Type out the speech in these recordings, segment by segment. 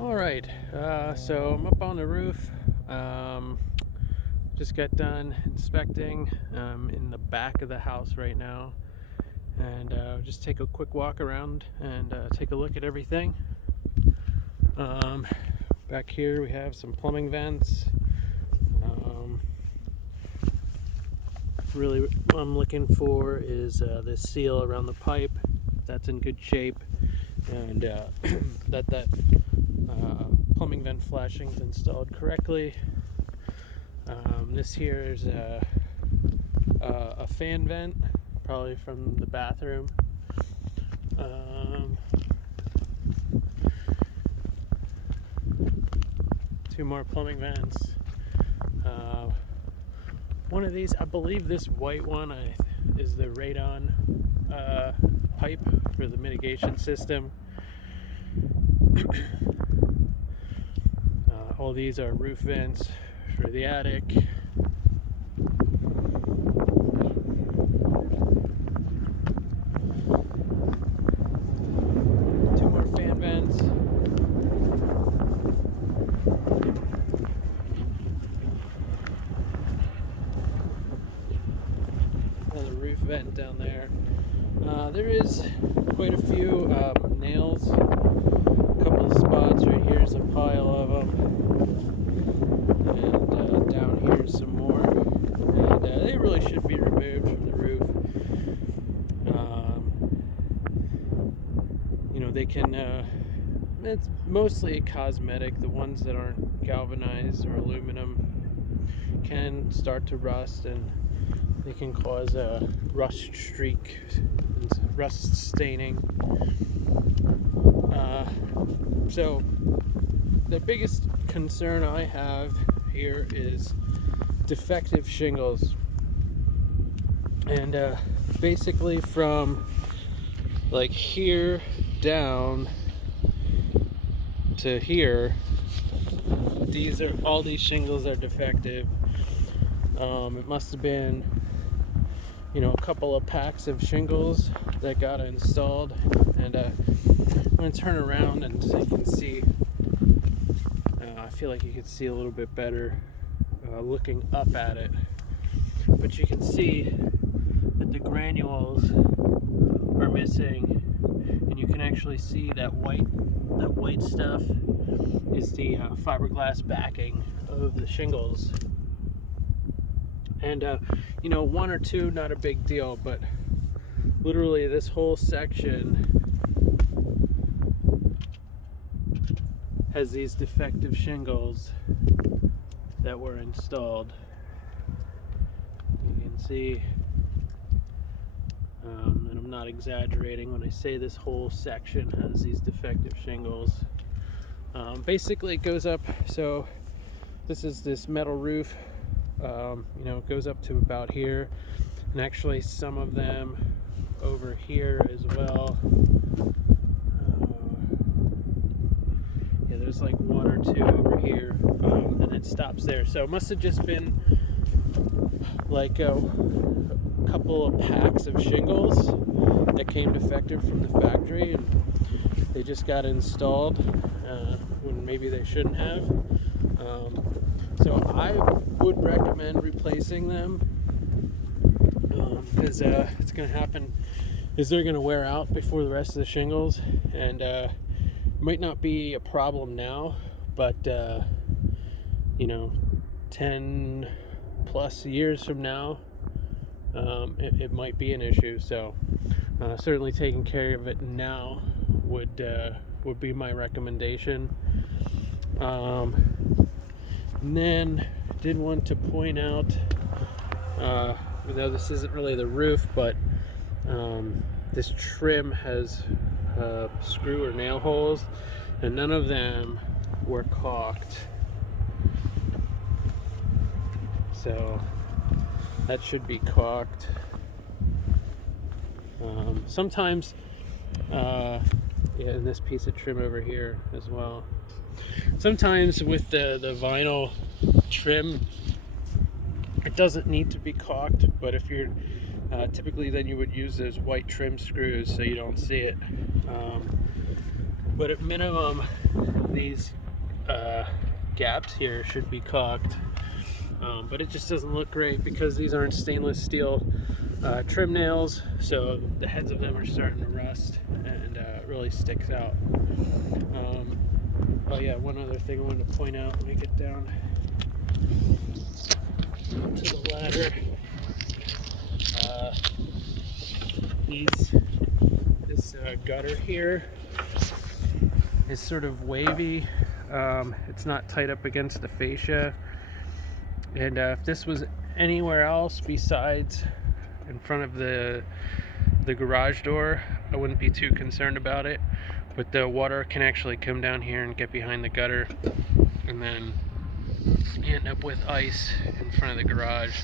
All right, so I'm up on the roof. Just got done inspecting in the back of the house right now, and just take a quick walk around and take a look at everything. Back here we have some plumbing vents. Really what I'm looking for is this seal around the pipe. That's in good shape, and that plumbing vent flashing is installed correctly. This here is a fan vent, probably from the bathroom. Two more plumbing vents. One of these, I believe this white one is the radon pipe for the mitigation system. All these are roof vents for the attic. Two more fan vents. Another roof vent down there. There is quite a few nails. A couple of spots right here is a pile of them, and down here is some more. And they really should be removed from the roof. They can. It's mostly cosmetic. The ones that aren't galvanized or aluminum can start to rust, and they can cause a rust streak, rust staining. So the biggest concern I have here is defective shingles, and basically from like here down to here, all these shingles are defective. It must have been a couple of packs of shingles that got installed, and I'm going to turn around and so you can see. I feel like you can see a little bit better looking up at it, but you can see that the granules are missing, and you can actually see that white stuff is the fiberglass backing of the shingles. And one or two, not a big deal, but literally this whole section has these defective shingles that were installed. You can see, and I'm not exaggerating when I say this whole section has these defective shingles. Basically it goes up, so this is this metal roof. It goes up to about here, and actually some of them over here as well. There's like one or two over here, and it stops there. So it must have just been like a couple of packs of shingles that came defective from the factory, and they just got installed when maybe they shouldn't have. So I would recommend replacing them, because it's going to happen is they're going to wear out before the rest of the shingles, and it might not be a problem now, but 10 plus years from now, it might be an issue. So certainly taking care of it now would be my recommendation. And then I did want to point out, though this isn't really the roof, but this trim has screw or nail holes, and none of them were caulked. So that should be caulked. Sometimes, and this piece of trim over here as well. Sometimes with the vinyl trim, it doesn't need to be caulked, but if you're typically then you would use those white trim screws so you don't see it. But at minimum, these gaps here should be caulked. But it just doesn't look great because these aren't stainless steel trim nails, so the heads of them are starting to rust, and it really sticks out. Oh yeah, one other thing I wanted to point out when I get down to the ladder. This gutter here is sort of wavy. It's not tight up against the fascia, and if this was anywhere else besides in front of the garage door, I wouldn't be too concerned about it. But the water can actually come down here and get behind the gutter, and then you end up with ice in front of the garage.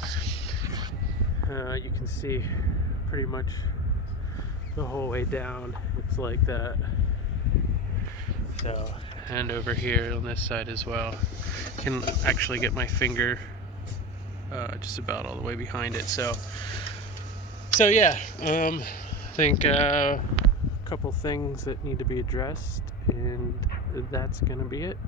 You can see pretty much the whole way down it's like that. So, and over here on this side as well, can actually get my finger just about all the way behind it. So yeah, I think a couple things that need to be addressed, and that's gonna be it.